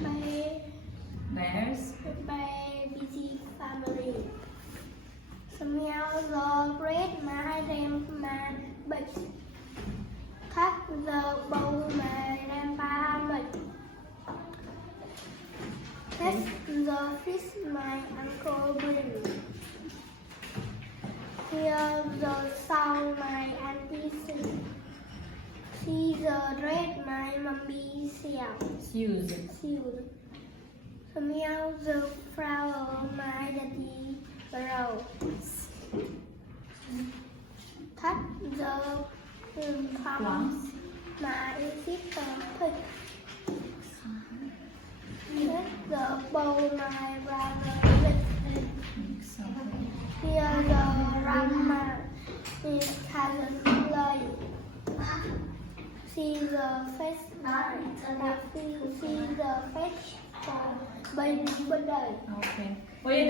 Bears. Busy family. Smell the bread mà đem mà bịch. Thắt the bowl mà đem ba bịch. Test the fish my uncle bring. Hear the sound my auntie sing. See the red my mommy Shoes. sew. Smell the flower my daddy grow. Touch the plums my sister pick. Touch the bowl my brother lick. Hear the drama his cousin play. See the face see the face for baby birthday. Okay.